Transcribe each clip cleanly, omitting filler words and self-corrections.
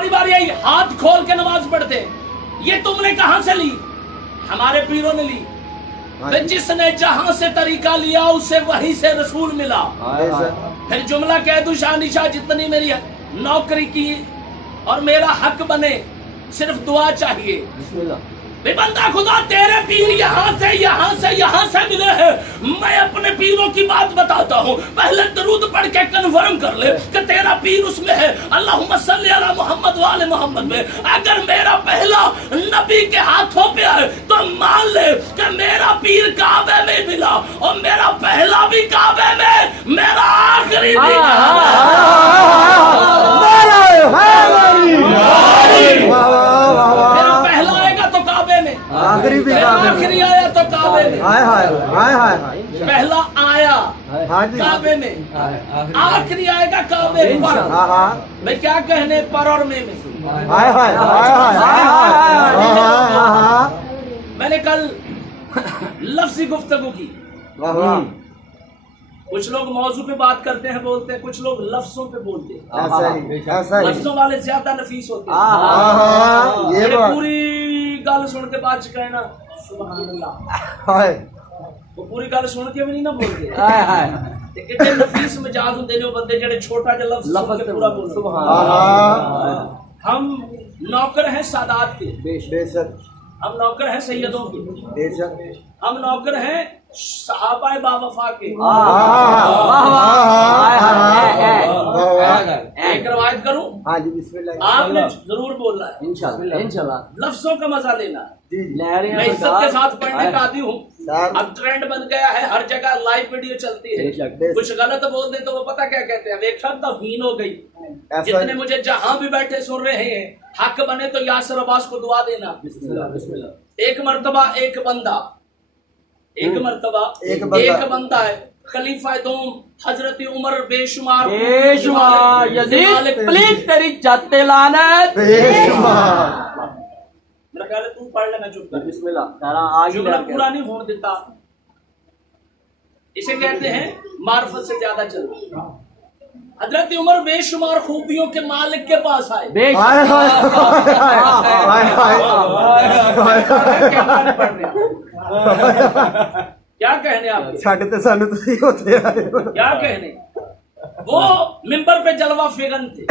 बारी बारी आई, हाथ खोल के नमाज पढ़ते। ये तुमने कहां से ली? हमारे पीरों ने ली। जिसने जहां से तरीका लिया उसे वहीं से रसूल मिला। फिर जुमला कह दूं, शानिशा जितनी मेरी नौकरी की और मेरा हक बने, सिर्फ दुआ चाहिए। बंदा खुदा तेरे पीर यहाँ से मिले हैं। मैं अपने पीरों की बात बताता हूँ, पहले दरूद पढ़ के कन्फर्म कर ले कि तेरा पीर उसमें है। अल्लाहुम्मा सल्ली अला मोहम्मद व आले मोहम्मद में अगर मेरा पहला नबी के हाथों पे है तो मान ले कि मेरा पीर काबे में मिला, और मेरा पहला भी काबे में, मेरा आखिरी भी आखिरी आया तो काबे में, पहला आया काबे में, आखिरी आएगा काबे पर। मैं क्या कहने पर और में मैंने कल लफ्ज़ी गुफ्तगू की। कुछ लोग मौजू पे बात करते हैं, बोलते हैं, कुछ लोग लफ्जों पे बोलते हैं। लफ्जों वाले ज्यादा नफीस होते हैं। पूरी गल सुन के बाद कहना सुभान अल्लाह, वो पूरी गल सुन के भी नहीं ना बोलते। कितने नफीस मिजाज होंगे ने बंदे जेड़े छोटा जिहा लफ्ज सुन के पूरा बोलते। हम नौकर हैं सादात के, बेशक हम नौकर हैं सैयदों के, बेशक हम नौकर हैं सहाबाए बावफा के। एक रवायत करूं? आपने जरूर बोलना है, इंशाल्लाह। लफ्जों का मजा लेना है। मैं इज्जत के साथ पढ़ने का आदी हूँ। अब ट्रेंड बन गया है, हर जगह लाइव वीडियो चलती है। कुछ गलत बोल दे तो वो पता क्या कहते हैं, वेखा तौहीन हो गई। जितने मुझे जहां भी बैठे सुन रहे हैं, हक बने तो यासर अब्बास को दुआ देना। एक मर्तबा एक बंदा, एक मर्तबा एक बंदा है, खलीफा दोम हजरत उमर बेशुमार यजीद प्लीज तेरी जाते लानत बेशुमार। मेरा ख्याल है तू पढ़ लेना, चुप कर। बिस्मिल्लाह। जुमला पूरा नहीं होने देता, इसे कहते हैं मार्फत से ज्यादा चलना। हजरत उमर बेशुमार खूबियों के मालिक के पास आए। क्या कहने आप? क्या कहने? वो मिंबर पे जलवा फिगन थे,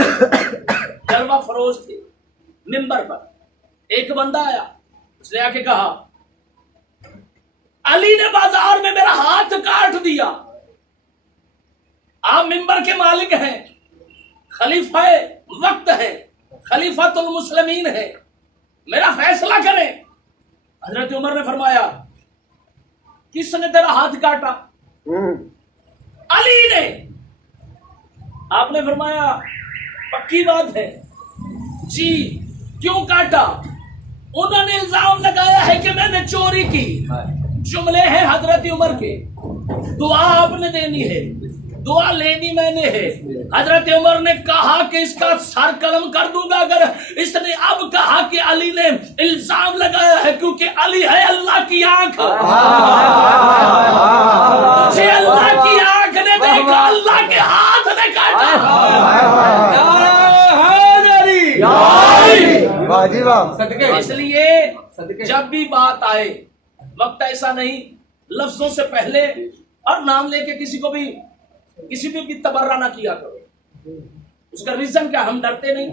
जलवा फरोज थे। मिंबर पर एक बंदा आया, उसने आके कहा अली ने बाजार में मेरा हाथ काट दिया। आप मिंबर के मालिक हैं, खलीफा वक्त है, खलीफातुल मुस्लिमीन है, मेरा फैसला करें। हजरत उमर ने फरमाया किसने तेरा हाथ काटा? अली ने। आपने फरमाया पक्की बात है? जी। क्यों काटा? उन्होंने इल्जाम लगाया है कि मैंने चोरी की। जुमले हैं हजरत उमर के, दुआ आपने देनी है, दुआ लेनी मैंने है। हजरत उमर ने कहा कि इसका सर कलम कर दूंगा अगर इसने अब कहा कि अली ने इल्जाम लगाया है, क्योंकि अली है अल्लाह की आंख। तुझे अल्लाह की आंख ने देखा, अल्लाह के हाथ ने काटा। इसलिए जब भी बात आए, वक्त ऐसा नहीं, लफ्जों से पहले और नाम लेके किसी भी तबर्रा ना किया करो। उसका रीजन क्या? हम डरते नहीं,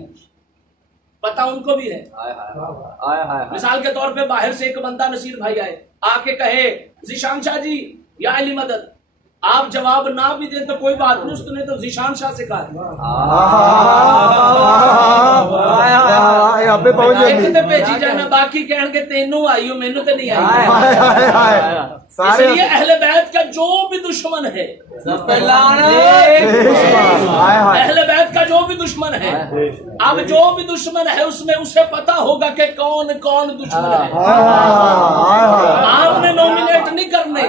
पता उनको भी है। मिसाल के तौर पे बाहर से एक बंदा नसीर भाई आए, आके कहे ज़ीशान शाह जी या अली मदद, आप जवाब ना भी दें तो कोई बात नहीं, उसने तो ज़ीशान शाह से कहा भेजी जाना, बाकी कहणगे तेनू आई हो, मैनू तो नहीं आई। इसलिए अहले बैत का जो भी दुश्मन है, अहले बैत का जो भी दुश्मन है, अब जो भी दुश्मन है उसमें उसे पता होगा कि कौन कौन दुश्मन है। आपने नॉमिनेट नहीं करने,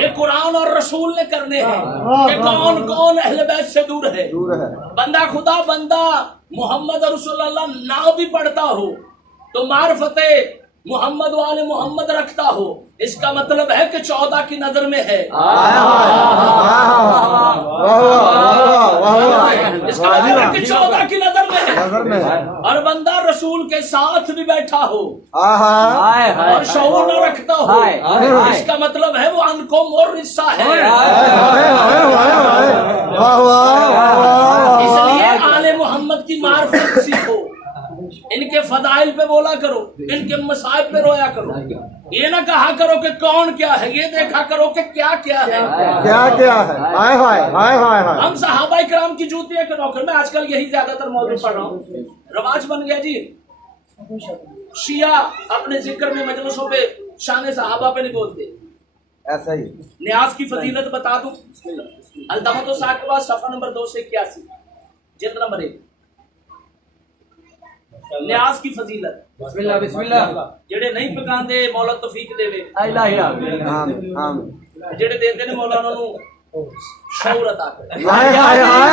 ये कुरान और रसूल ने करने हैं कि कौन कौन अहले बैत से दूर है। बंदा खुदा बंदा मोहम्मद रसूलुल्लाह ना भी पढ़ता हो तो मार्फते मोहम्मद वाले मोहम्मद रखता हो, इसका मतलब है कि 14 की नजर में है। इसका मतलब है कि 14 की नजर में है। और बंदा रसूल के साथ भी बैठा हो और शऊर न रखता हो, इसका मतलब है वो अनकौम और रिस्सा है। इसलिए आले मोहम्मद की मार्फत सीखो, इनके फदाइल पे बोला करो, इनके मसाइब पे रोया करो। ये ना कहा करो कि कौन क्या है, ये देखा करो कि क्या क्या है, क्या क्या है। हाय हाय हाय हाय हाय। हम सहाबा किराम की जूतियों के नौकर। मैं आजकल यही ज्यादातर मौजूद पढ़ रहा हूँ, रवाज बन गया जी। शिया अपने जिक्र में मजलिसों पे शान सहाबा पे नहीं बोलते। ऐसा ही न्याज की फजीलत बता दूं, अलदमतो साकिबा सफा नंबर 281 जिल्द नंबर 1। न्याज की फजीलत बिस्मिल्लाह बिस्मिल्लाह। जेड़े नहीं पकांदे मौला तौफीक देवे, जेड़े देंदे ने मौला उन्हां नूं शऊर अता करे। हाय हाय हाय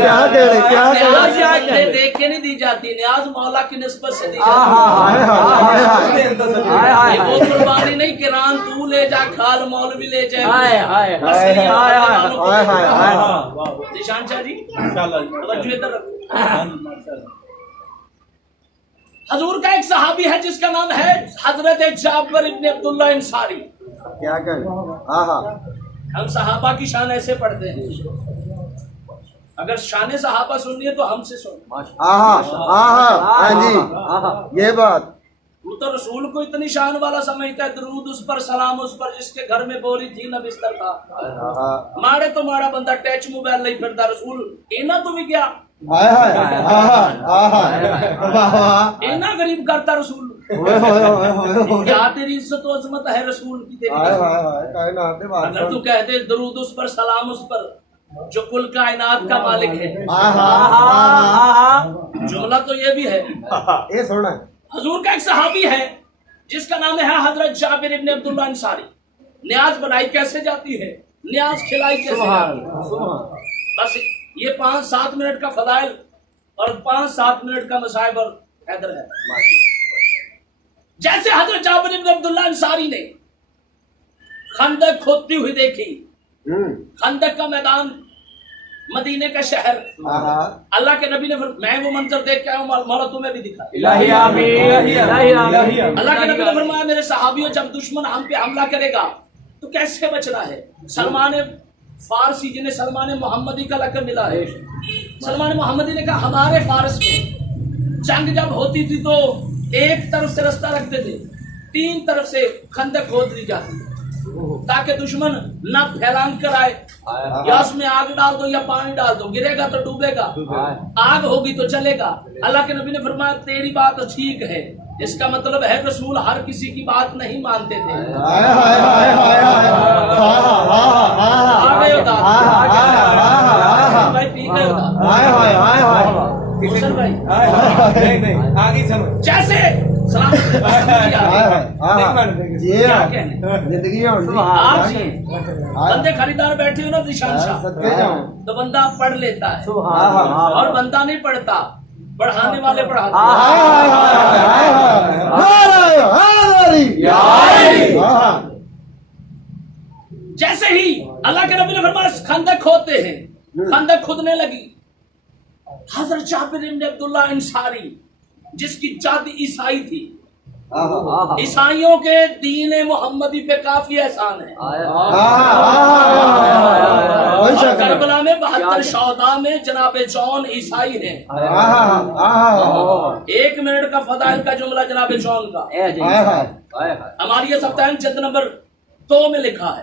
न्याज देख के नहीं दी जाती, न्याज मौला की निस्बत से दी जाती है। ये वो कुर्बानी नहीं कि रान तू ले जा खाल मौलवी ले जाए। निशान शाह जी तवज्जो इधर रखो। हजूर का एक सहाबी है जिसका नाम है हजरत जाबिर इब्न अब्दुल्लाह अंसारी। क्या कहें। हम सहाबा की शान ऐसे पढ़ते हैं, अगर शान सहाबा सुननी है तो हमसे सुन। हाँ जी ये बात। तू तो रसूल को इतनी शान वाला समझता है, दरूद उस पर, सलाम उस पर जिसके घर में बोरी थी न बिस्तर था। माड़े तो माड़ा बंदा टच मोबाइल नहीं फिरता, रसूल इना तो भी क्या इना गरीब करता रसूल। क्या तेरी इज्जत और अजमत है रसूल की। अगर तू कहते दरूद उस पर, सलाम उस पर जो कुल कायनात का मालिक है, जुमला तो ये भी है। ये सुना हजूर का एक सहाबी है जिसका नाम है हजरत जाबिर इब्न अब्दुल्लाह अंसारी। न्याज बनाई कैसे जाती है, न्याज खिलाई कैसे जाती है, बस ये 5-7 मिनट का फदाइल और 5-7 मिनट का मसाइब और हैदर है। जैसे हजरत जाबिर इब्न अब्दुल्लाह अंसारी ने खंदक खोदती हुई देखी, खंदक का मैदान, मदीने का शहर, अल्लाह के नबी ने मैं वो मंजर देख के आया हूं, मौला तुम्हें भी दिखा। अल्लाह के नबी ने फरमाया मेरे सहाबियों, जब दुश्मन हम पे हमला करेगा तो कैसे बचना है। सलमान फारसी, जिन्हें सलमान मोहम्मदी का लक़ब मिला है, सलमान मोहम्मदी ने कहा हमारे फारस में जंग जब होती थी तो एक तरफ से रास्ता रखते थे, 3 तरफ से खंदक खोद दी जाती ताकि दुश्मन न फैलांग कर आए, या उसमें आग डाल दो या पानी डाल दो, गिरेगा तो डूबेगा, आग होगी तो चलेगा। अल्लाह के नबी ने फरमाया तेरी बात तो ठीक है, इसका मतलब है रसूल हर किसी की बात नहीं मानते थे। भाई पी गए जैसे जिंदगी बंदे खरीदार बैठे हो ना निशान शाह, तो बंदा पढ़ लेता है और बंदा नहीं पढ़ता, पढ़ाने वाले पढ़ाते। जैसे ही अल्लाह के नबी ने फरमाया खंदक खोदते हैं, खंदक खुदने लगी। हजरत जाबिर इब्न अब्दुल्लाह अंसारी जिसकी जद ईसाई थी, ईसाइयों के दीन मोहम्मदी पे काफी एहसान है। और करबला में 72 शौदा में जनाबे जौन ईसाई हैं। 1 मिनट का फदाइल का जुमला जनाबे जौन का हमारी सप्ताह जिल्द नंबर 2 में लिखा है।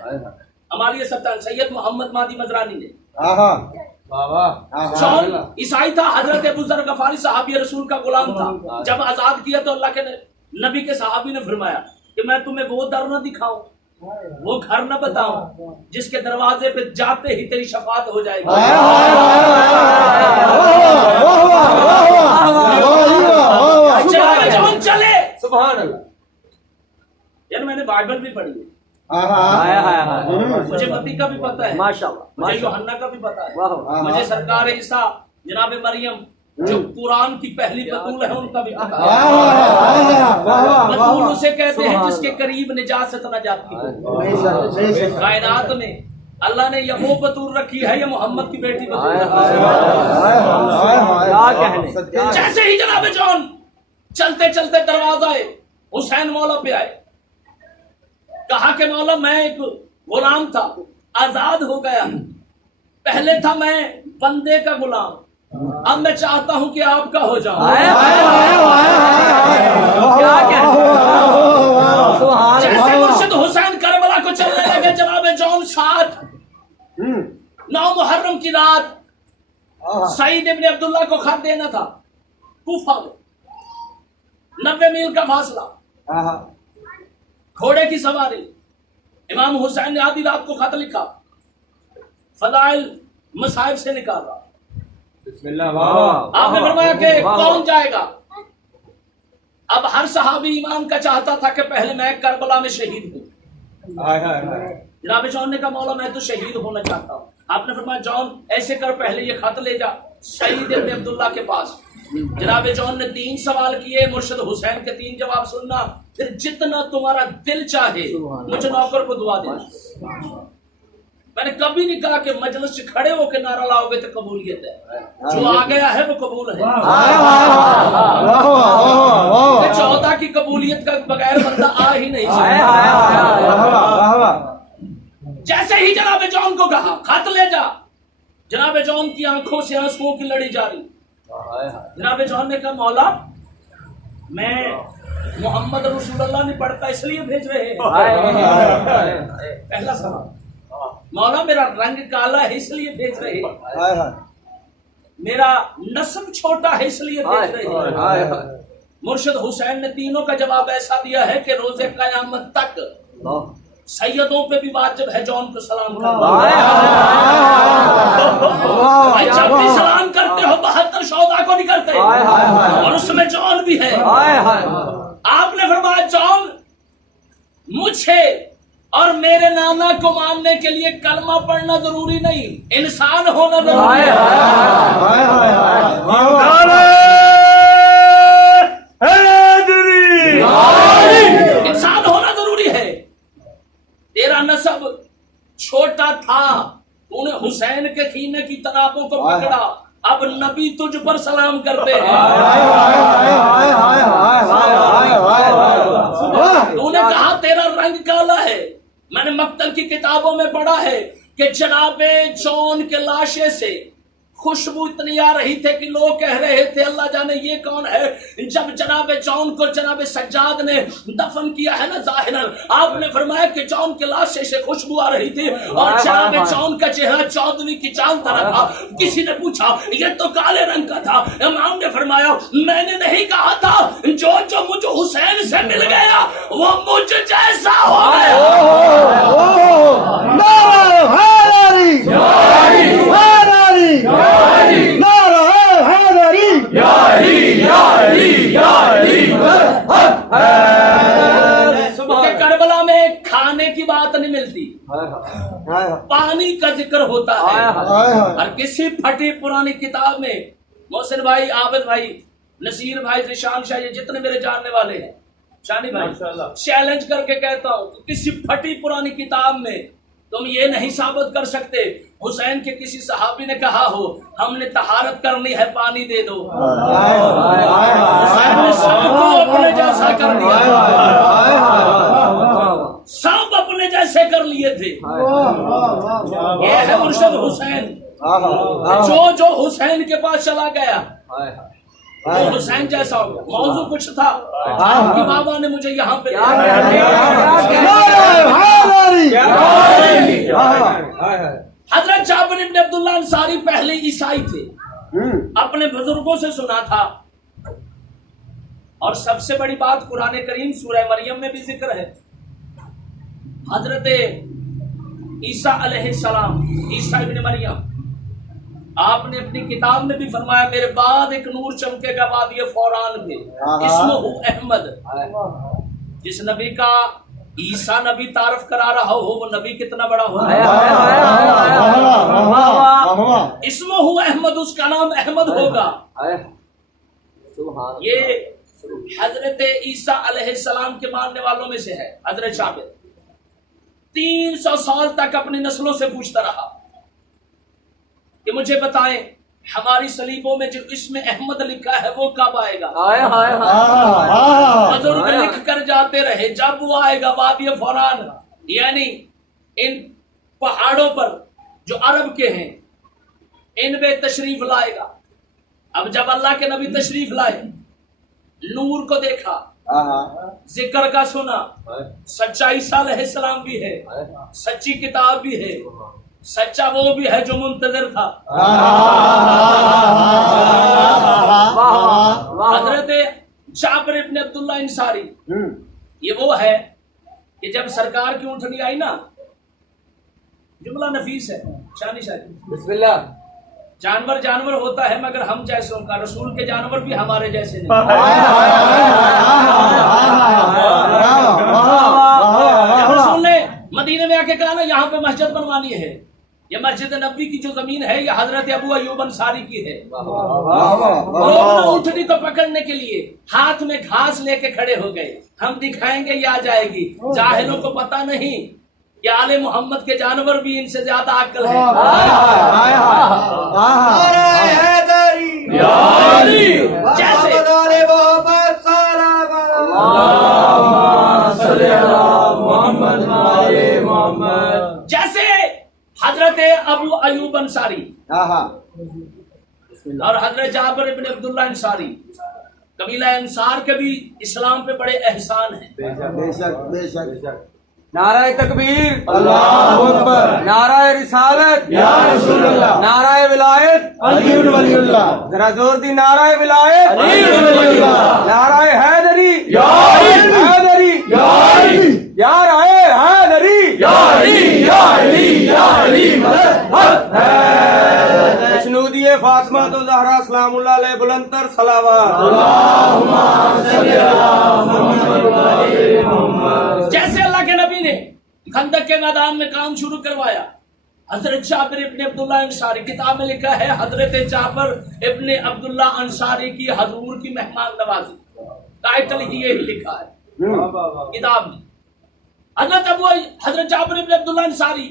हमारी सप्ताह सैयद मोहम्मद मादी मजरानी ने। जौन ईसाई था, हजरत अबू ज़र गफारी सहाबी रसूल का गुलाम था। जब आजाद किया तो अल्लाह के नबी के सहाबी ने फरमाया कि मैं तुम्हें वो दर न दिखाऊं, वो घर न बताऊं जिसके दरवाजे पे जाते ही तेरी शफात हो जाएगी। चले सुभान अल्लाह। यार मैंने बाइबल भी पढ़ी है, मुझे मत्ती का भी पता है, मुझे यूहन्ना का भी पता है, मुझे सरकार ईसा, जनाब मरियम, जो कुरान की पहली बतूल है उनका भी पता है। बतूल उसे कहते हैं जिसके करीब निजात न जाती हो। कायनात में अल्लाह ने ये वो बतूल रखी है, ये मोहम्मद की बेटी बतूल रखी है। जैसे ही जनाब जॉन चलते चलते दरवाजा हुसैन मौला पे आए, कहा कि मौला मैं एक गुलाम था, आजाद हो गया, पहले था मैं बंदे का गुलाम, अब मैं चाहता हूं कि आपका हो जाऊं। जैसे मुर्शिद हुसैन करबला को चलने लगे, जनाब जॉन 9 मुहर्रम की रात सईद इब्न अब्दुल्ला को खत देना था कूफा में, 90 मील का फासला, घोड़े की सवारी। इमाम हुसैन ने आधी रात को खत लिखा, फदाइल मसाइब से निकाला। आपने फरमाया कि कौन जाएगा। अब हर सहाबी इमाम का चाहता था कि पहले मैं करबला में शहीद हूं। जनाब जॉन ने कहा मौला मैं तो शहीद होना चाहता हूं। आपने फरमाया जॉन ऐसे कर, पहले ये खत ले जा सईद इब्न अब्दुल्ला के पास। जनाब जॉन ने 3 सवाल किए, मुर्शिद हुसैन के 3 जवाब सुनना, फिर जितना तुम्हारा दिल चाहे मुझे नौकर को दुआ देना। मैंने कभी नहीं कहा कि मजलिस से खड़े होकर नारा लाओगे तो कबूलियत है, जो आ गया है वो कबूल है। 14 की कबूलियत का बगैर बंदा आ ही नहीं सकता। जैसे ही जनाब जॉन को कहा खत ले जा, जनाब जॉन की आंखों से आंसुओं की लड़ी जारी। जनाब जॉन ने कहा मौला मैं मोहम्मद रसूलुल्लाह नहीं पढ़ता इसलिए भेज रहे हैं। पहला सवाल, मौला मेरा रंग काला है इसलिए भेज रहे हैं, मेरा नस्ब छोटा है इसलिए भेज रहे हैं। मुर्शिद हुसैन ने तीनों का जवाब ऐसा दिया है कि रोजे कयामत तक सैयदों पे भी वाजिब है जॉन को सलाम करना। जब भी सलाम करते हो 72 शौदा को नहीं करते, और उसमें जॉन भी है। आपने फरमाया जॉन मुझे और मेरे नाना को मानने के लिए कलमा पढ़ना जरूरी नहीं, इंसान होना जरूरी है। इंसान होना जरूरी है। तेरा नसब छोटा था, तूने हुसैन के कीने की तनाबों को पकड़ा, अब नबी तुझ पर सलाम करते हैं। तूने कहा तेरा रंग काला है, मैंने मक्तल की किताबों में पढ़ा है कि जनाबे जॉन के लाशे से खुशबू इतनी आ रही थी कि लोग कह रहे थे अल्लाह जाने ये कौन है। जब जनाबे जॉन को जनाबे सज्जाद ने दफन किया है ना जाहिरन, आपने फरमाया कि जॉन के लाशे से खुशबू आ रही थी और जनाबे जॉन का चेहरा चौधरी की चांद तरह था। किसी ने पूछा ये तो काले रंग का था, इमाम ने फरमाया मैंने नहीं कहा था, जो जो मुझे हुसैन से मिल गया वो मुझ जैसा हो गया। करबला में खाने की बात नहीं मिलती, पानी का जिक्र होता है। और किसी फटी पुरानी किताब में मोहसिन भाई, आबिद भाई, नसीर भाई, जिशान शाह, ये जितने मेरे जानने वाले हैं, शानी भाई, चैलेंज करके कहता हूं कि किसी फटी पुरानी किताब में तुम ये नहीं साबित कर सकते हुसैन के किसी सहाबी ने कहा हो हमने तहारत करनी है पानी दे दो। हुसैन ने सबको अपने जैसा कर दिया, सब अपने जैसे कर लिए थे। ये है मुर्शिद हुसैन। जो हुसैन के पास चला गया वो हुसैन जैसा हो गया। मौजू कुछ था, आपकी बाबा ने मुझे यहाँ पे हजरत जाबिर इब्न अब्दुल्ला अंसारी पहले ईसाई थे, अपने बुजुर्गों से सुना था। और सबसे बड़ी बात कुरान करीम सूरह मरियम में भी जिक्र है। हजरत ईसा अलैहिस्सलाम, ईसा इब्न मरियम, आपने अपनी किताब में भी फरमाया मेरे बाद एक नूर चमकेगा वादी फौरान में, इस्मुहु अहमद। जिस नबी का ईसा नबी तारफ करा रहा हो, वो नबी कितना बड़ा होगा। इसमें हुआ अहमद, उसका नाम अहमद होगा। ये हजरत ईसा अलैहिस्सलाम के मानने वालों में से है। हजरत जाबिर 300 साल तक अपनी नस्लों से पूछता रहा कि मुझे बताएं हमारी सलीबों में जो इसमें अहमद लिखा है वो कब आएगा। बुजुर्ग लिख कर जाते रहे, जब वो आएगा वादी फौरान, यानी इन पहाड़ों पर जो अरब के हैं इनमें तशरीफ लाएगा। अब जब अल्लाह के नबी तशरीफ लाए, नूर को देखा, जिक्र का सुना, सच्चा ईसा अलैहिस्सलाम भी है, सच्ची किताब भी है, सच्चा वो भी है जो मुंतजर था। हजरत जाबिर इब्न अब्दुल्ला अंसारी, ये वो है कि जब सरकार की ऊँटनी आई ना, जुमला नफीस है, शानी शादी, बिस्मिल्लाह। जानवर जानवर होता है मगर हम जैसों का, रसूल के जानवर भी हमारे जैसे नहीं। रसूल ने मदीने में आके कहा ना यहाँ पे मस्जिद बनवानी है, ये मस्जिद नबी की जो जमीन है ये हजरत अबू अयूब अंसारी की है। लोग ऊँटनी को पकड़ने के लिए हाथ में घास लेके खड़े हो गए, हम दिखाएंगे ये आ जाएगी। जाहिलों को पता नहीं कि आले मोहम्मद के जानवर भी इनसे ज्यादा अक्ल है। जैसे हजरत अबू अयूब अंसारी और हजरत जाबिर इब्न अब्दुल्ला अंसारी, कबीला अंसार के भी इस्लाम पे बड़े एहसान हैं। बेशक बेशक। नाराए तकबीर, अल्लाहु अकबर, नाराए रिसालत, या रसूल अल्लाह, नाराए विलायत, अली इब्न वलीउल्लाह, जरा जोर दी, नाराए विलायत, अली इब्न वलीउल्लाह, नाराए हैदरी, या अली, हैदरी, या अली, या राए हैदरी, या अली, या अली, या अली मदद है। मशनूदिये फातिमा तो ज़हरा सलामुल्लाह अलैह बुलंदतर सलावत। अल्लाहुम्मा सल्ली अला मुहम्मद व आले मुहम्मद। जैसे अल्लाह के नबी ने खंदक के मैदान में काम शुरू करवाया, हजरत जाबिर इब्न अब्दुल्ला अंसारी, किताब में लिखा है हजरत जाबिर इब्न अब्दुल्ला अंसारी की हजूर की मेहमान नवाजी, टाइटल ही यही लिखा है किताब में। हजरत जाबिर इब्न अब्दुल्ला अंसारी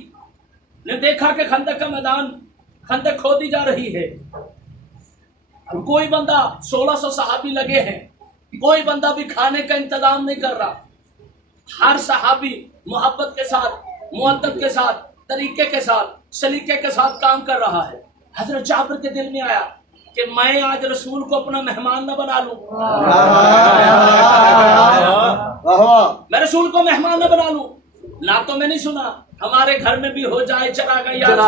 ने देखा कि खंदक का मैदान, खंदक खोदी जा रही है। अब कोई बंदा, 1600 सहाबी लगे हैं, कोई बंदा भी खाने का इंतजाम नहीं कर रहा। हर सहाबी मोहब्बत के साथ, मुअद्दत के साथ, तरीके के साथ, सलीके के साथ काम कर रहा है। हजरत जाबिर के दिल में आया कि मैं आज रसूल को अपना मेहमान न बना लूं, मैं रसूल को मेहमान न बना लूं। ना तो मैंने सुना हमारे घर में भी हो जाए चरागा यार।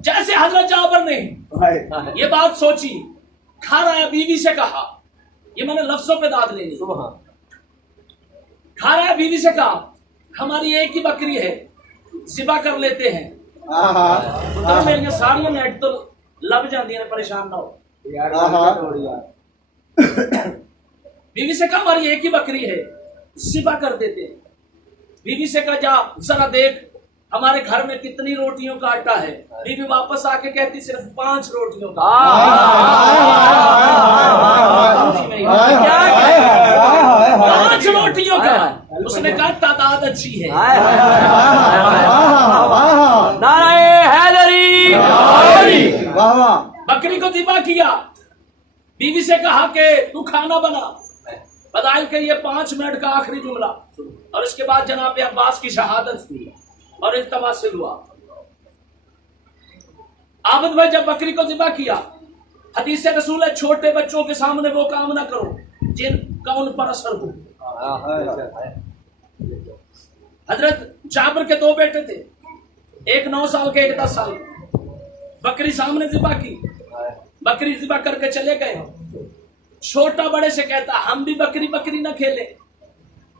जैसे हजरत जाबिर ने ये बात सोची, घर आया, बीवी से कहा, ये मैंने लफ्जों पे दाद लेनी, घर आया, बीवी से कहा हमारी एक ही बकरी है, ज़िबा कर लेते हैं। तो मेरी सारियां नेट तो लब जाती है, परेशान ना हो। बीवी से कहा हमारी एक ही बकरी है, ज़िबा कर देते हैं। बीवी से कहा जा जरा देख हमारे घर में कितनी रोटियों का आटा है। बीवी वापस आके कहती सिर्फ 5 रोटियों का। 5 रोटियों का। उसने कहा तादाद अच्छी है। नाराए हैदरी, बकरी को ज़िबा किया, बीवी से कहा कि तू खाना बना। बताया कि ये 5 मिनट का आखिरी जुमला, और इसके बाद जनाब अब्बास की शहादत हुई और इल्तमा से हुआ। आबद भाई जब बकरी को ज़िबा किया, हदीस रसूल है छोटे बच्चों के सामने वो काम ना करो जिनका उन पर असर हो। हजरत जाबिर के 2 बेटे थे, एक 9 साल के, एक 10 साल के। बकरी सामने ज़िबा की, बकरी ज़िबा करके चले गए। छोटा बड़े से कहता हम भी बकरी बकरी ना खेले।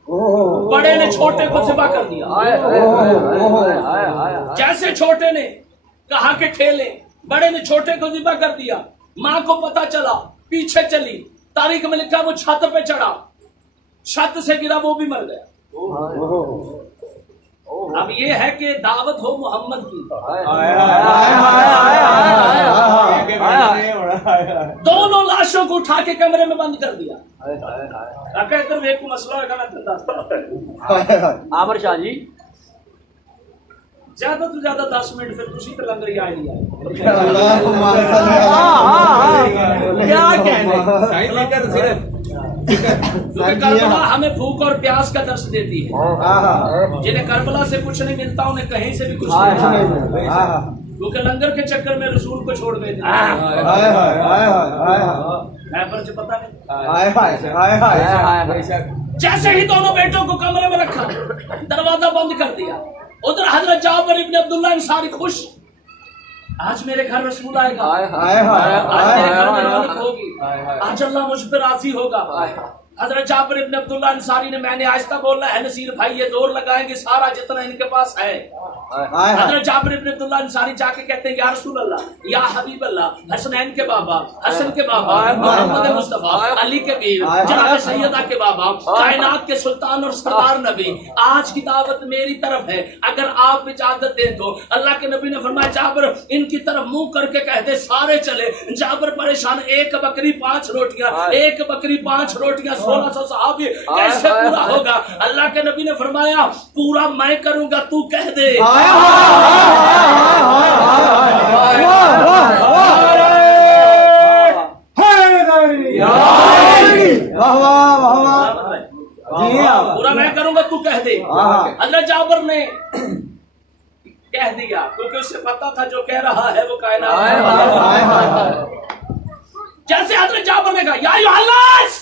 बड़े ने छोटे को ज़िबा कर दिया। जैसे छोटे ने कहा कि खेले, बड़े ने छोटे को ज़िबा कर दिया। माँ को पता चला, पीछे चली, तारीख में लिखा वो छत पे चढ़ा, छत से गिरा, वो भी मर गया। अब ये है कि दावत हो मोहम्मद की, दोनों लाशों को उठा के कमरे में बंद कर दिया। इधर एक मसला आमर शाह जी ज्यादा तो ज्यादा 10 मिनट फिर उसी पे लंगर आए नहीं आए। क्या कहने, करबला हमें भूख और प्यास का दर्श देती है। जिन्हें करबला से कुछ नहीं मिलता उन्हें कहीं से भी कुछ नहीं मिलता, क्योंकि लंगर के चक्कर में रसूल को छोड़ देते हैं। पता नहीं। जैसे ही दोनों बेटों को कमरे में रखा, दरवाजा बंद कर दिया, उधर हजरत जाबिर इब्न अब्दुल्ला अंसारी खुश, आज मेरे घर रसूल आएगा, आज मेरे घर में रौनक होगी, आज अल्लाह मुझ पर राजी होगा। हजरत जाबिर इब्न अब्दुल्ला अंसारी ने, मैंने आहिस्ता बोलना है नसीर भाई, ये जोर लगाएंगे सारा जितना इनके पास है। हजरत जाबिर इब्न अब्दुल्ला अंसारी जाके कहते हैं, या रसूल अल्लाह, या हबीब अल्लाह, हसनैन के बाबा, हसन के बाबा, मोहम्मद मुस्तफा, अली के वीर, जनाब सैयदा के बाबा, कायनात के सुल्तान और सरदार नबी, आज की दावत मेरी तरफ है, अगर आप इजाजत दें तो। अल्लाह के नबी ने फरमाया, जाबिर इनकी तरफ मुंह करके कहते सारे चले। जाबिर परेशान, एक बकरी 5 रोटियां, एक बकरी 5 रोटियां, 1600 सहाबी, कैसे पूरा होगा? अल्लाह के नबी ने फरमाया, पूरा मैं करूंगा, तू कह दे। पूरा मैं करूंगा, तू कह दे। हजरत जाबिर ने कह दिया, क्योंकि उसे पता था जो कह रहा है वो कायनात। जैसे हजरत जाबिर ने कहा, या अय्युहन्नास,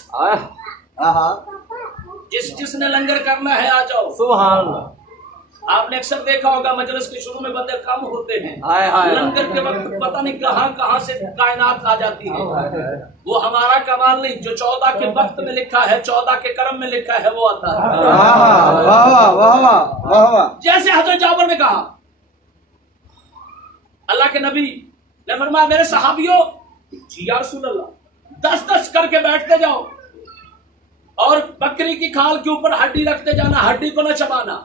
जिसने लंगर करना है आ जाओ। सुभान अल्लाह। आपने अक्सर देखा होगा मजलिस के शुरू में बंदे कम होते हैं, लंगर के वक्त पता नहीं कहां से कायनात आ जाती है। वो हमारा कमाल नहीं, जो 14 के वक्त में लिखा है, 14 के कर्म में लिखा है, वो आता है। जैसे हजरत जाबिर ने कहा, अल्लाह के नबी ने फरमाया, मेरे सहाबियों, जी या रसूल अल्लाह, 10-10 करके बैठते जाओ और बकरी की खाल के ऊपर हड्डी रखते जाना, हड्डी को न चबाना।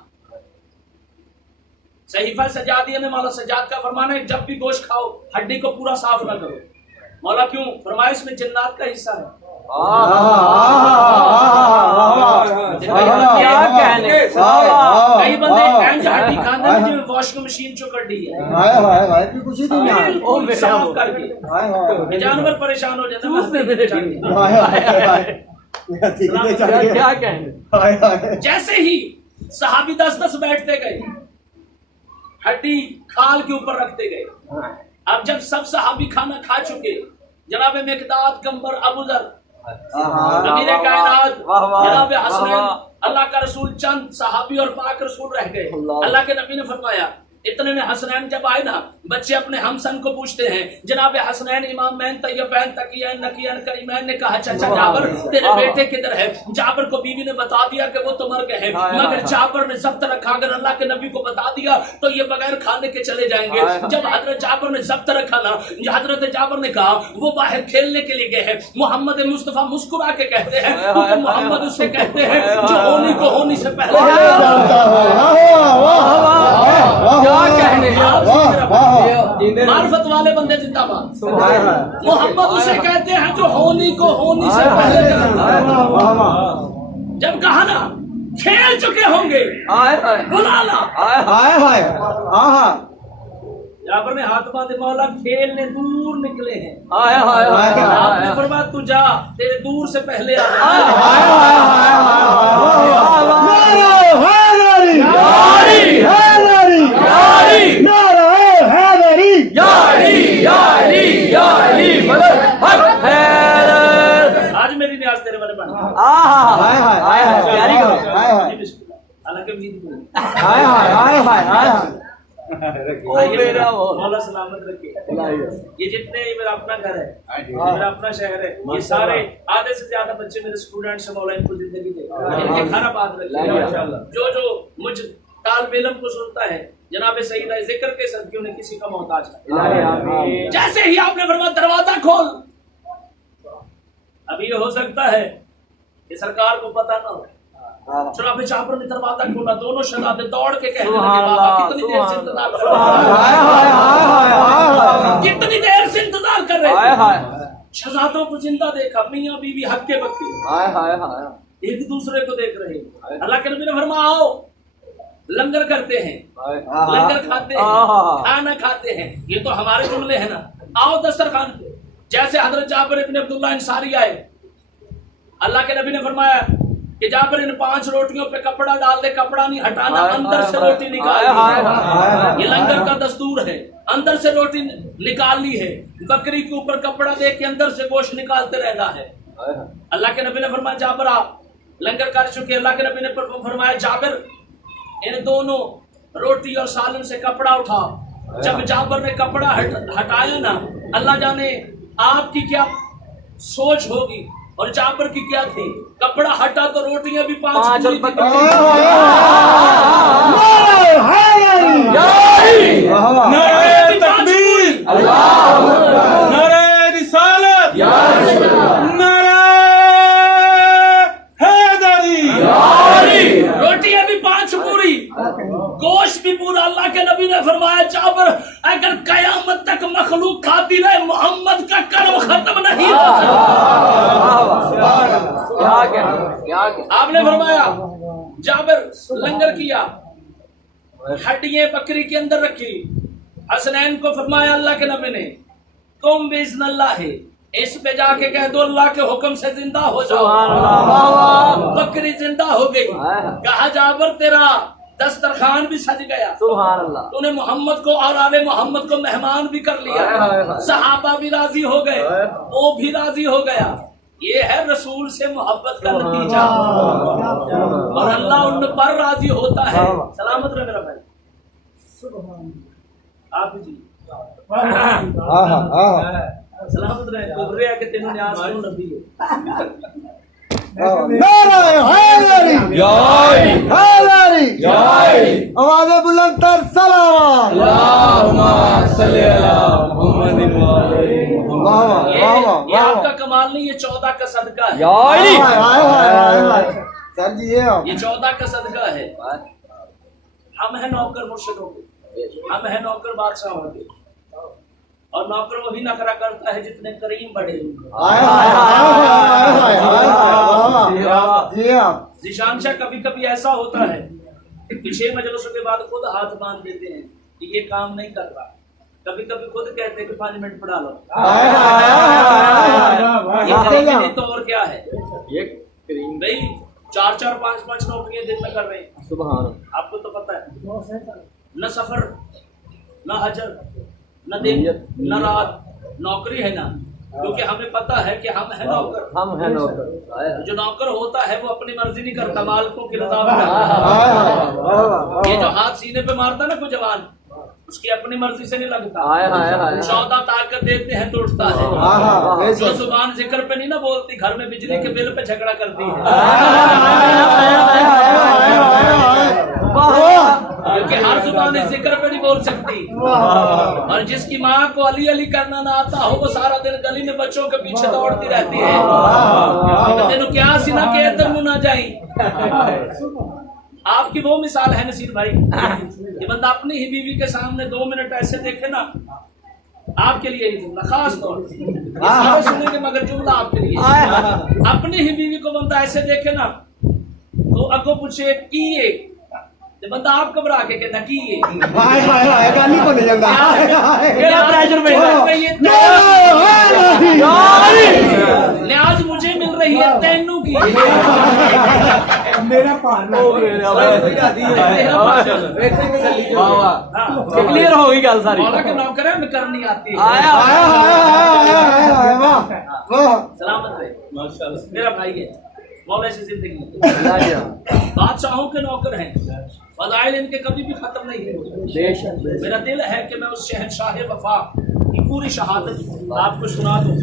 सहीफा सजादिया ने मौला सजाद का फरमाना है, जब भी गोश्त खाओ हड्डी को पूरा साफ न करो। मौला क्यों? फरमाया इसमें जिन्नात का हिस्सा है। कई बंदे हड्डी खाते हैं जो वॉशिंग मशीन चो कर दी है, साफ करके जानवर परेशान हो जाते हैं। क्या कहने। जैसे ही सहाबी 10-10 बैठते गए, हड्डी खाल के ऊपर रखते गए। अब जब सब सहाबी खाना खा चुके, जनाब मिकदाद, कंबर, अबू ज़र, अमीर कायनात, जनाब हसनैन, अल्लाह का रसूल, चंद सहाबी और पाक रसूल रह गए। अल्लाह के नबी ने फरमाया, इतने में हसनैन जब आए ना, बच्चे अपने हमसन को पूछते हैं, जनाब हसनैन, इमामैन, तैयबैन, तकियैन, नकियैन, करीमैन ने कहा, चाचा जाबिर तेरे बेटे किधर है? जाबिर को बीवी ने बता दिया कि वो तो मर गए हैं, मगर जाबिर ने जब्त रखा। अगर अल्लाह के नबी को बता दिया तो ये बगैर खाने के चले जाएंगे। जब हजरत जाबिर ने जब्त रखा ना, हजरत जाबिर ने कहा वो बाहर खेलने के लिए गए हैं। मोहम्मद मुस्तफा मुस्कुरा के कहते हैं, क्योंकि मोहम्मद उससे कहते हैं जो होनी को होनी से पहले। मार्फत वाले बंदे जिंदाबाद। मोहम्मद उसे कहते हैं जो होनी को होनी से पहले जानता है। जब कहा ना खेल चुके होंगे, बुलाना। जाबिर ने हाथ बांधे, मौला खेलने दूर निकले हैं। आपने फरमाया तू जा, तेरे दूर से पहले आ आज मेरी न्याज तेरे वाले बन। मौला सलामत रखे। ये जितने मेरा अपना घर है, मेरा अपना शहर है, ये सारे आधे से ज्यादा बच्चे मेरे स्टूडेंट्स हैं। मौला इनको जिंदगी दे, इनके घर आबाद रखे। जो मुझ तालिब इल्म को सुनता है, जनाब सईदा जिक्र के सदके उन्हें किसी का मोहताज है। जैसे ही आपने फरमाया दरवाजा खोल, अभी ये हो सकता है कि सरकार को पता ना हो। चलो अभी जाबर ने दरवाजा खोला, दोनों शहजादे दौड़ के कहने लगे बाबा कितनी देर से इंतजार कर रहे हैं, कितनी देर से इंतजार कर रहे हैं। शहजादों को जिंदा देखा, मियां बीवी हक्के बक्के एक दूसरे को देख रहे हैं। अल्लाह के नबी ने फरमाया आओ लंगर करते हैं, लंगर खाते हैं, खाना खाते हैं। ये तो हमारे जुमले हैं ना, आओ दस्तरखान पे। जैसे हजरत जाबिर इब्न अब्दुल्लाह अंसारी आए, अल्लाह के नबी ने फरमाया कि जाबिर इन 5 रोटियों पे कपड़ा डाल दे, कपड़ा नहीं हटाना, अंदर से रोटी निकाल। ये लंगर का दस्तूर है, अंदर से रोटी निकाल ली है। बकरी के ऊपर कपड़ा दे के अंदर से गोश्त निकालते रहना है। अल्लाह के नबी ने फरमाया जाबिर आप लंगर कर चुके। अल्लाह के नबी ने फरमाया जाबिर इन दोनों रोटी और सालन से कपड़ा उठा। जब जाबिर ने कपड़ा हटाया ना, अल्लाह जाने आपकी क्या सोच होगी और जाबिर की क्या थी। कपड़ा हटा तो रोटियां भी 5 पूरी थी। नारे तकबीर, नारे रिसालत, नारे हैदरी। रोटियां भी 5 पूरी, गोश्त भी पूरा। अल्लाह के नबी ने फरमाया जाबिर अगर कयामत तक मखलूक खाती रहे, मोहम्मद का कर्म खत्म नहीं हो सकता। आपने फरमाया जाबिर लंगर किया, हड्डियां बकरी के अंदर रखी। हसनैन को फरमाया अल्लाह के नबी ने तुम भी इज़्निल्लाह है, इस पे जाके कह दो अल्लाह के हुक्म से जिंदा हो जाओ। बकरी जिंदा हो गई। कहा जाबिर तेरा दस्तरखान भी सज गया, तूने मोहम्मद को और आले मोहम्मद को मेहमान भी कर लिया। सहाबा भी राजी हो गए, वो भी राजी हो गया। ये है रसूल से मोहब्बत का नतीजा, और अल्लाह उन पर राजी होता है। सलामत रहे मेरा भाई, आप जी सलामत रहे। गुजरे के तेनों न्याज करो नबी आवाज़ बुलंदतर सलावत। ये आपका कमाल नहीं, ये 14 का सदका है। सर जी ये 14 का सदका है। हम हैं नौकर मुर्शिदों के, हम हैं नौकर बादशाहों के, और नौकर वही नखरा करता है जितने करीम बड़े। जिशानशाह कभी कभी ऐसा होता है कि 6 मजलिसों के बाद खुद हाथ बांध देते हैं कि ये काम नहीं कर रहा। कभी कभी खुद कहते हैं कि 5 मिनट पढ़ा लो। ये तो और क्या है भाई, 4-4, 5-5 नौकरियां दिन में कर रहे हैं। सुभान, आपको तो पता है न सफर न हजर न दिन न रात, नौकरी है ना, क्योंकि हमें पता है कि हम है नौकर। हम है नौकर। जो नौकर होता है वो अपनी मर्जी नहीं करता, मालिकों की रजा में करता। ये जो हाथ सीने पे मारता ना कोई जवान, उसकी अपनी मर्जी से नहीं लगता। 14 ताकत देते हैं तो उठता है। जो जुबान जिक्र पे नहीं ना बोलती, घर में बिजली के बिल पे झगड़ा करती है, क्योंकि हर जुबान इस जिक्र पे नहीं बोल सकती। और जिसकी माँ को अली अली करना ना आता हो, वो सारा दिन गली में बच्चों के पीछे दौड़ती रहती है। तेनों क्या सीना के तुम ना जाई। आपकी वो मिसाल है नसीर भाई, ये बंदा अपनी ही बीवी के सामने 2 मिनट ऐसे देखे ना, आपके लिए ही जुमला खास तौर से सारे सुनेंगे, मगर जुमला आपके लिए। अपनी ही बीवी को बंदा ऐसे देखे ना तो अगो पूछे की ये, बंदा आप घबरा के कहता की ये गाली को नहीं जाता न्याज मुझे मिल रही है तेनू की। मेरा क्लियर होगी गल सारी। मौला के नौकर है, कर नहीं आती। सलामत रहे मेरा भाई है, मौला से जिंदगी। बादशाहों के नौकर हैं, फज़ाइल इनके कभी भी खत्म नहीं है। मेरा दिल है कि मैं उस शहंशाह वफा की पूरी शहादत आपको सुना दूं,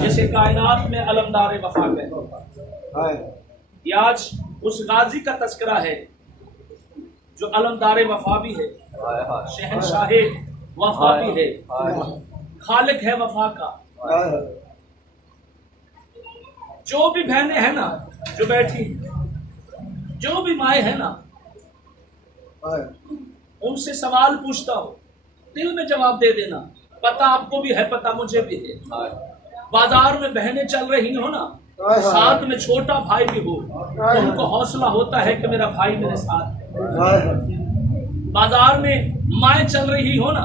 जिसे कायनात में अलमदार वफा कहते हैं। ये आज उस गाजी का तस्करा है जो अलमदार वफा भी है, शहंशाह वफा भी है, खालिक है वफा का। जो भी बहनें हैं ना जो बैठी, जो भी माएँ हैं ना, उनसे सवाल पूछता हूँ, दिल में जवाब दे देना। पता आपको भी है, पता मुझे भी है। बाजार में बहनें चल रही हो ना, साथ में छोटा भाई भी हो, तो उनको हौसला होता है कि मेरा भाई मेरे साथ है। बाजार में माएँ चल रही हो ना,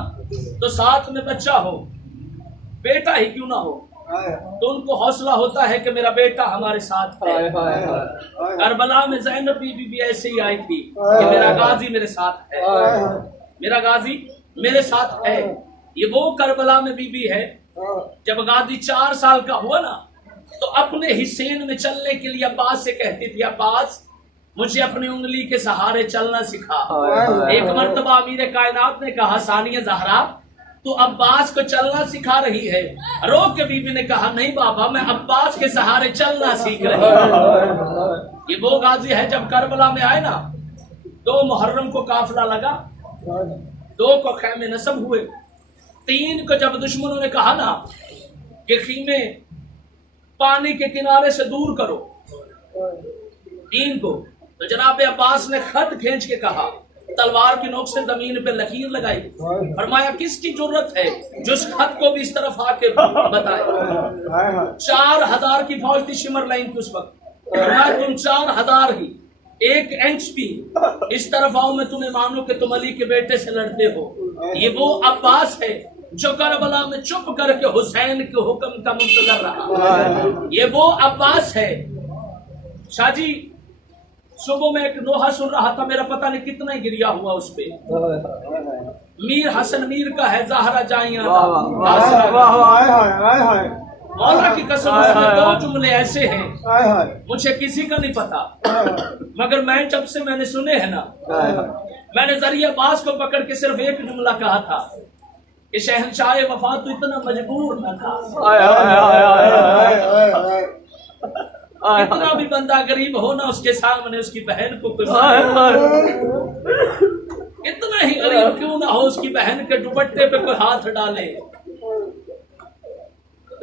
तो साथ में बच्चा हो, बेटा ही क्यों ना हो, तो उनको हौसला होता है कि मेरा बेटा हमारे साथ है। करबला में ज़ैनब बीबी भी ऐसे ही आई थी कि मेरा गाजी मेरे साथ है, मेरा गाजी मेरे साथ है। ये वो करबला में बीबी है, जब गाजी 4 साल का हुआ ना, तो अपने हिस्सेन में चलने के लिए अब्बास से कहती थी, अब्बास मुझे अपनी उंगली के सहारे चलना सिखा। एक मर्तबा अमीर कायनात ने कहा, सानिया ज़हरा तो अब्बास को चलना सिखा रही है। रोक के बीबी ने कहा, नहीं बाबा, मैं अब्बास के सहारे चलना सीख रही हूँ। ये वो गाजी है जब करबला में आए ना, 2 मुहर्रम को काफिला लगा, 2 को खैमे नसब हुए, 3 को जब दुश्मनों ने कहा ना कि खीमे पानी के किनारे से दूर करो 3 को, तो जनाब अब्बास ने खत खींच के कहा, तलवार की नोक से जमीन पे लकीर लगाई, फरमाया किसकी जरूरत है जो इस खत को भी इस तरफ आके बताए। 4000 की फौज थी शिमर लाइन की उस वक्त, फरमाया तुम 4000 ही 1 इंच भी इस तरफ आओ, मैं तुम्हें मानू कि तुम अली के बेटे से लड़ते हो। ये वो अब्बास है जो करबला में चुप करके हुसैन के हुक्म का मुंतजर रहा। ये वो अब्बास है। शाहजी सुबह में एक नोहा सुन रहा था, मेरा पता नहीं कितना ही गिरिया हुआ उस पे। मीर हसन मीर का है, ज़हरा जाइया मौला की कसम, उसमें 2 जुमले ऐसे हैं मुझे किसी का नहीं पता, मगर मैं जब से मैंने सुने हैं ना, मैंने जरिया अब्बास को पकड़ के सिर्फ एक जुमला कहा था कि शहंशाह वफा तो इतना मजबूर न था। इतना भी बंदा गरीब हो ना, उसके सामने उसकी बहन को कुछ इतना ही गरीब क्यों ना हो, उसकी बहन के दुपट्टे पे कोई हाथ डाले।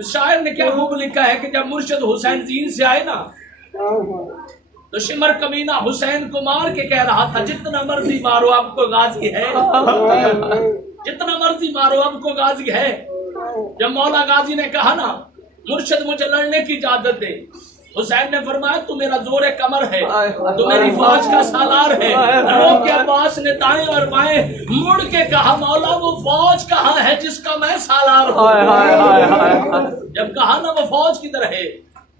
शायर ने क्या खूब लिखा है कि जब मुर्शिद हुसैन जीन से आए ना, तो शिमर कमीना हुसैन को मार के कह रहा था, जितना मर्जी मारो आपको गाजी है, जितना मर्जी मारो आपको गाजी है। जब मौला गाजी ने कहा ना, मुर्शिद मुझे लड़ने की इजाजत दे, हुसैन ने फरमाया तू मेरा जोरे कमर है, तू मेरी फौज का सालार है। रोक के अब्बास ने दाएं और बाएं मुड़ के कहा, मौला वो फौज कहाँ है जिसका मैं सालार हूँ। जब कहा ना वो फौज किधर है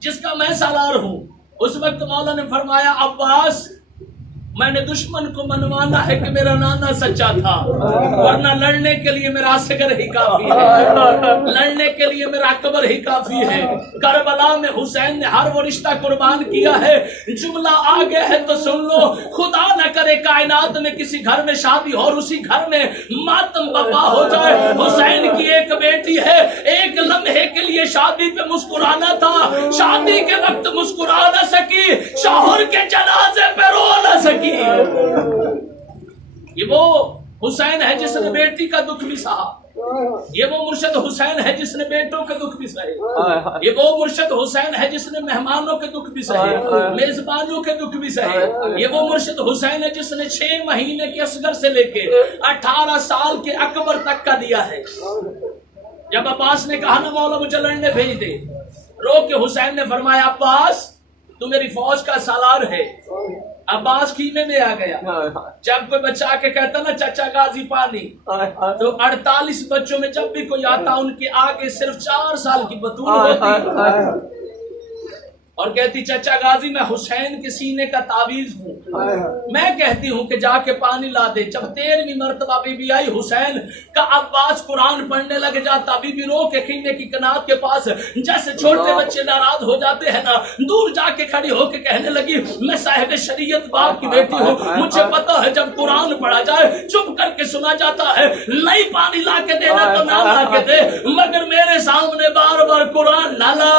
जिसका मैं सालार हूँ, उस वक्त मौला ने फरमाया, अब्बास मैंने दुश्मन को मनवाना है कि मेरा नाना सच्चा था, वरना लड़ने के लिए मेरा असगर ही काफी है, लड़ने के लिए मेरा अकबर ही काफी है। करबला में हुसैन ने हर वो रिश्ता कुर्बान किया है। जुमला आ गया है तो सुन लो, खुदा न करे कायनात में किसी घर में शादी हो और उसी घर में मातम बपा हो जाए। हुसैन की एक बेटी है, एक लम्हे के लिए शादी पे मुस्कुराना था, शादी के वक्त मुस्कुरा न सकी, शौहर के जनाजे पे रो न सकी। ये वो हुसैन है जिसने बेटी का दुख भी सहा, ये वो मुर्शिद हुसैन है जिसने बेटों के दुख भी सहे, ये वो मुर्शिद हुसैन है जिसने मेहमानों के दुख भी सहे, मेजबानों के दुख भी सहे। ये वो मुर्शिद हुसैन है जिसने 6 महीने के असगर से लेके 18 साल के अकबर तक का दिया है। जब अब्बास ने कहा ना मौला मुझे लड़ने भेज दे, रो के हुसैन ने फरमाया, अब्बास तू मेरी फौज का सालार है। अब्बास खीमे में आ गया। जब कोई बच्चा के कहता ना चाचा गाजी पानी, तो 48 बच्चों में जब भी कोई आता उनके आगे सिर्फ 4 साल की बतूल होती और कहती चाचा गाजी मैं हुसैन के सीने का तावीज हूँ। मैं कहती हूँ कि जाके पानी ला दे। जब 13वीं मर्तबा बीबी आई हुसैन का, अब्बास कुरान पढ़ने लग जाता, बीबी रो के खीने की कनात के पास, जैसे छोटे बच्चे नाराज हो जाते हैं ना, दूर जाके खड़ी होके कहने लगी, मैं साहिब शरीयत बाप की बेटी हूँ, मुझे पता है जब कुरान पढ़ा जाए चुप करके सुना जाता है, नहीं पानी ला के देना तो ना ला के दे, मगर मेरे सामने बार बार कुरान ना ला।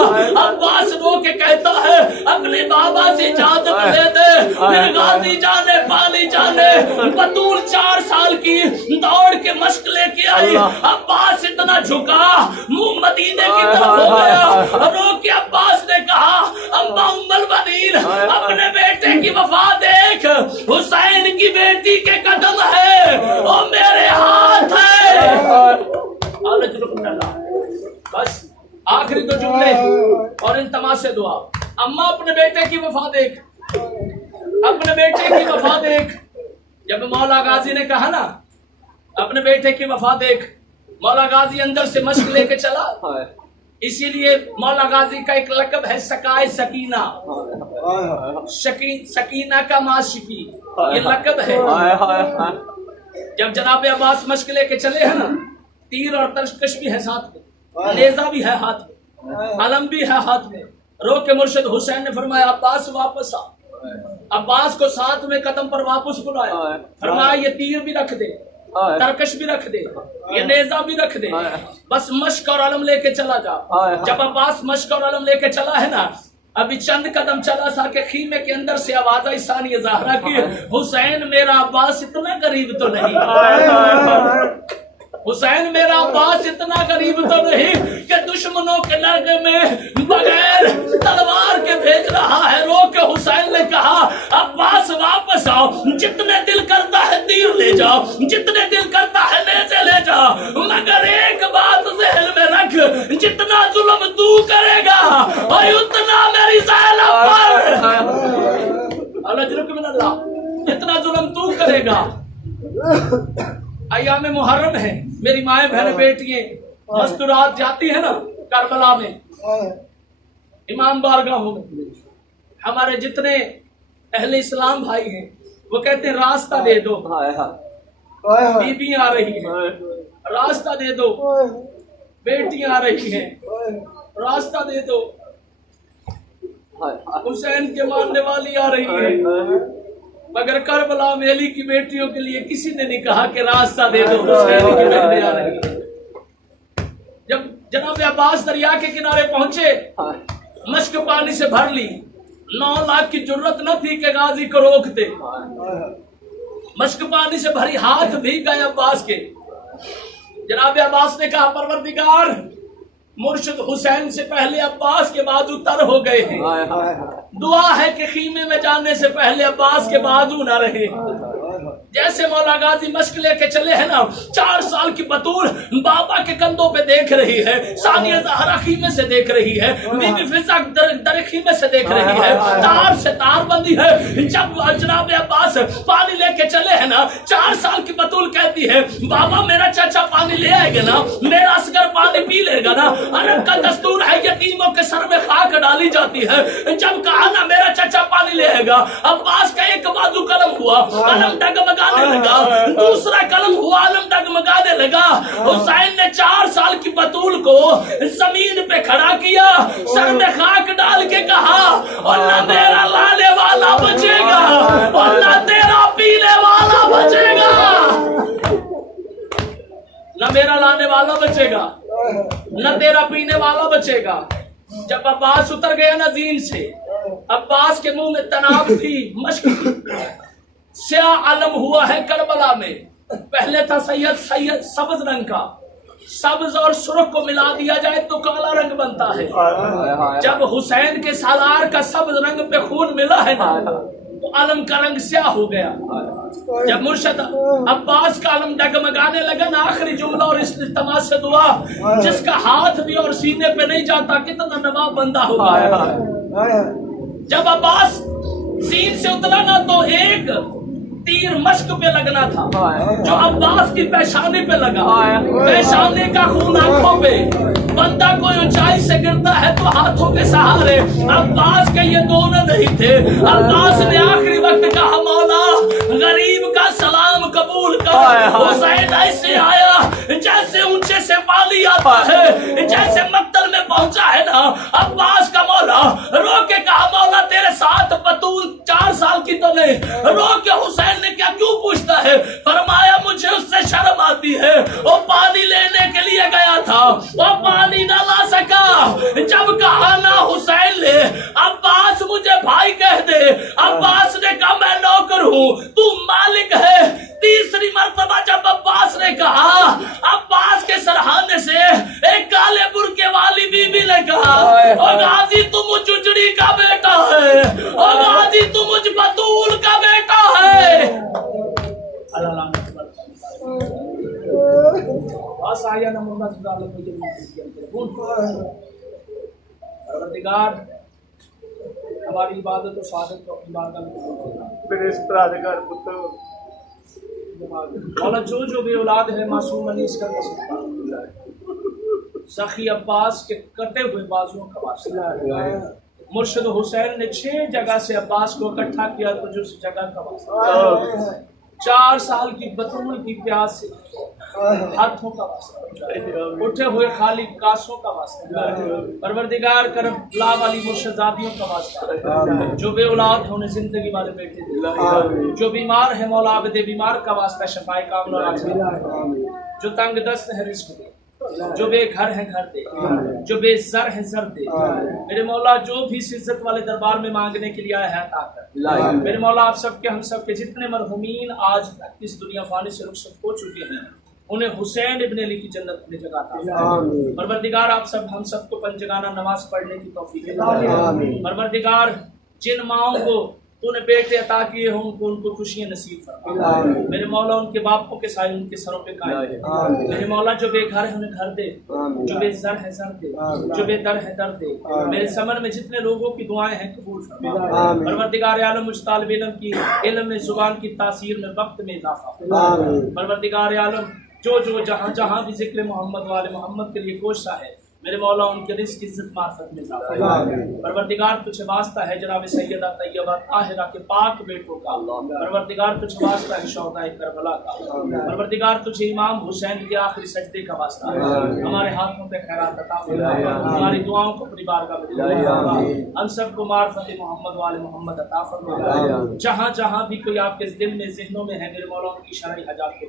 अब्बास रो के कहता है अपने बाबा से इजाजत ले दे, फिर गाजी जाने पानी जाने। बतूल 4 साल की दौड़ के मश्क लेके आई। अब्बास इतना झुका, मुंह मदीने की तरफ हो गया। रो के अब्बास ने कहा, यासीन अपने बेटे की वफा देख, हुसैन की बेटी के कदम है और मेरे हाथ है। बस आखिरी दो जुमले और इन तमाशे दुआ। अम्मा अपने बेटे की वफा देख, अपने बेटे की वफा देख। जब मौला गाजी ने कहा ना अपने बेटे की वफा देख, मौला गाजी अंदर से मश्क लेके चला। इसीलिए मौला गाजी का एक लक़ब है सकाए सकीना, सकीना का माशिकी, ये लक़ब है। जब जनाब अब्बास मश्क लेके चले हैं ना, तीर और तरकश भी है साथ में, नेजा भी है हाथ में, अलम भी है हाथ में। रो के मुर्शिद हुसैन ने फरमाया अब्बास वापस आ। अब्बास को साथ में कदम पर वापस बुलाया, फरमाया ये तीर भी रख दे, तरकश भी रख दे, ये नेजा भी रख दे, बस मश्क और अलम लेके चला जा। जब अब्बास मश्क और अलम लेके चला है ना, अभी चंद कदम चला सा के खीमे के अंदर से आवाज आई सानिया ज़हरा की, हुसैन मेरा अब्बास इतना करीब तो नहीं, हुसैन मेरा अब्बास इतना करीब तो नहीं कि दुश्मनों के नरगे में बगैर तलवार के भेज रहा है। रो के हुसैन ने कहा अब्बास वापस आओ, जितने दिल करता है तीर ले जाओ, जितने दिल करता है नेज़े ले जाओ, मगर एक बात ज़हन में रख, जितना जुल्म तू करेगा और उतना मेरी ज़ैनब पर अलजरुक मिनल्लाह, जितना जुल्म तू करेगा। अय्याम मुहर्रम है, मेरी माए बहन बेटियां मस्तूरात जाती है ना करबला में, इमाम बारगाहों में। हमारे जितने अहले इस्लाम भाई हैं वो कहते हैं रास्ता दे दो, बीबियां आ रही हैं, रास्ता दे दो, बेटियां आ रही हैं, रास्ता दे दो, हुसैन के मानने वाली आ रही है। मगर करबला में अली की बेटियों के लिए किसी ने नहीं कहा कि रास्ता दे दो, हुसैन की बहनें आ रही है। जब जनाब अब्बास दरिया के किनारे पहुंचे, मश्क पानी से भर ली, 9 लाख की जरूरत न थी कि गाजी को रोकते। मश्क पानी से भरी हाथ भीग गए अब्बास के। जनाब अब्बास ने कहा परवरदिगार, मुर्शिद हुसैन से पहले अब्बास के बाजू तर हो गए हैं, दुआ है कि खीमे में जाने से पहले अब्बास के बाजू ना रहे। जैसे मौला गाजी मश्क लेके चले हैं ना, 4 साल की बतूल बाबा के कंधों पे देख रही है, सानिया ज़हरा खीमे से देख रही है, बीबी फिजा दर खीमे से देख रही है, तार से तार बंदी है। जब जनाब अब्बास पानी लेके चले हैं ना, 4 साल की बतूल कहती है बाबा मेरा चाचा पानी ले आएगा ना, मेरा असगर पानी पी लेगा ना। अरब का दस्तूर है यतीमों के सर में खाक डाली जाती है। जब कहा ना मेरा चाचा पानी ले आएगा, अब्बास का एक बाजू कलम हुआ, कलम डगमगाने लगा, दूसरा कलम हुआ, कलम डगमगाने लगा। हुसैन ने 4 साल की बतूल को जमीन पे खड़ा किया, सर में खाक डाल के कहा और ना मेरा लाने वाला बचेगा और ना तेरा पीने वाला बचेगा, ना मेरा लाने वाला बचेगा न तेरा पीने वाला बचेगा। जब अब्बास उतर गया ना जीन से, अब्बास के मुंह में तनाव थी, मश्क थी, स्याह अलम हुआ है करबला में। पहले था सैयद सब्ज रंग का, सब्ज और सुर्ख को मिला दिया जाए तो काला रंग बनता है। जब हुसैन के सालार का सब्ज रंग पे खून मिला है ना, तो अलम का रंग स्याह हो गया। जब मुर्शिद अब्बास का अलम डगमगाने लगा ना, आखिरी जुमला और इस तमाश से दुआ, जिसका हाथ भी और सीने पे नहीं जाता कितना नवाब बंदा होगा। जब अब्बास सीन से उतरा ना, तो एक तीर मश्क पे लगना था जो अब्बास की पेशानी पे लगा। पेशानी का खून आंखों पे, बंदा कोई ऊंचाई से गिरता है तो हाथों के सहारे। अब्बास के ये दोनों नहीं थे। अब्बास ने आखिरी वक्त कहा मौला गरीब का सलाम कबूल कर। हुसैन ऐसे आया जैसे ऊंचे से पानी आता है, जैसे मक्तल में पहुंचा है ना। अब्बास का मौला रो के कहा मौला तेरे साथ बतूल 4 साल की तो नहीं। रो के हुसैन ने क्या क्यों पूछता है, फरमाया मुझे उससे शर्म आती है, वो पानी लेने के लिए गया था, वो पानी न ला सका। जब कहा ना हुसैन ले, अब्बास मुझे भाई कह दे। अब्बास ने कहा मैं नौकर हूँ, तू मालिक है। तीसरी मर्तबा जब अब्बास ने कहा, अब्बास के सरहाने से एक काले बुरके वाली बीबी ने कहा, ओ गाजी तुम उजुजड़ी का बेटा है, ओ परवरदिगार हमारी इबादत और सादत को अपनी बारगाह में कबूल फरमा। मौला जो भी औलाद है मासूम अनीस का सखी अब्बास के कटे हुए बाजुओं का वास्ता, मुर्शिद हुसैन ने 6 जगह से अब्बास को इकट्ठा किया तो जो उस जगह का वास्ता, 4 साल की बतूल की प्यास से हाथों का वास्ता, उठे हुए खाली कासों का वास्ता, परवरदिगार करम ला वाली मुर्शिदादियों का वास्ता, जो बे औलाद है उन्हें जिंदगी वाले बेटे दे, जो बीमार है मौला आबिद बीमार का वास्ता शफाए कामल, जो तंग दस्त है रिस्क दे, जो बेघर है घर दे, जो बेसर है सर दे। मेरे मौला जो भी इस इज्जत वाले दरबार में मांगने के लिए आया है अता कर। मेरे मौला आप सबके हम सबके जितने मरहुमीन आज तक इस दुनिया फानी से रुखसत हो चुके हैं उन्हें हुसैन इब्न अली की जन्नत में जगह था। परवरदिगार आप सब हम सबको पंजगाना नमाज पढ़ने की तौफीक दे। परवरदिगार जिन माओं को तूने बेटे अता किए हों उनको खुशियां नसीब फरमा। मेरे मौला उनके बापों के साए उनके सरों पे कायम। मेरे मौला जो बेघर है उन्हें घर दे, जो बेसर है सर दे, जो बेदर है दर दे। मेरे समन में जितने लोगों की दुआएं हैं कबूल फरमा। परवरदिगार आलम मुझ तालिब इल्म की इल्म में जुबान की तासीर में वक्त में इजाफा। परवरदिगार आलम जो जहाँ जहाँ भी जिक्र मोहम्मद वाले मोहम्मद के लिए कोशा है मेरे मौला उनके रिस्क इज्जत मार्फत में इजाफा। परवरदिगार तुझे वास्ता है जनाब सैयदा तैयबा ताहिरा के पाक बेटों का, परवरदिगार तुझे वास्ता है शोहदाए करबला का, परवरदिगार तुझे इमाम हुसैन के आखिरी सजदे का वास्ता है। हमारे हाथों पे खैरात अता फरमा, हमारी दुआओं को अपनी बारगाह में फरमा, हम सबको मार्फत मोहम्मद वाले मोहम्मद अता फरमा। जहाँ जहाँ भी कोई आपके दिल में ज़हनों में है मेरे मौला उनकी शरई हजात को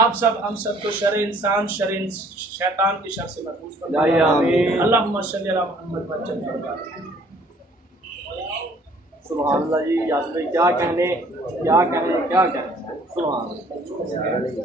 आप सब हम सबको शर इंसान शर शैतान की शर से महफूज अल्लाहुम्मा सल्ली अला मुहम्मद व सल्लम। सुभान अल्लाह जी, याद भाई क्या कहने सुभान अल्लाह।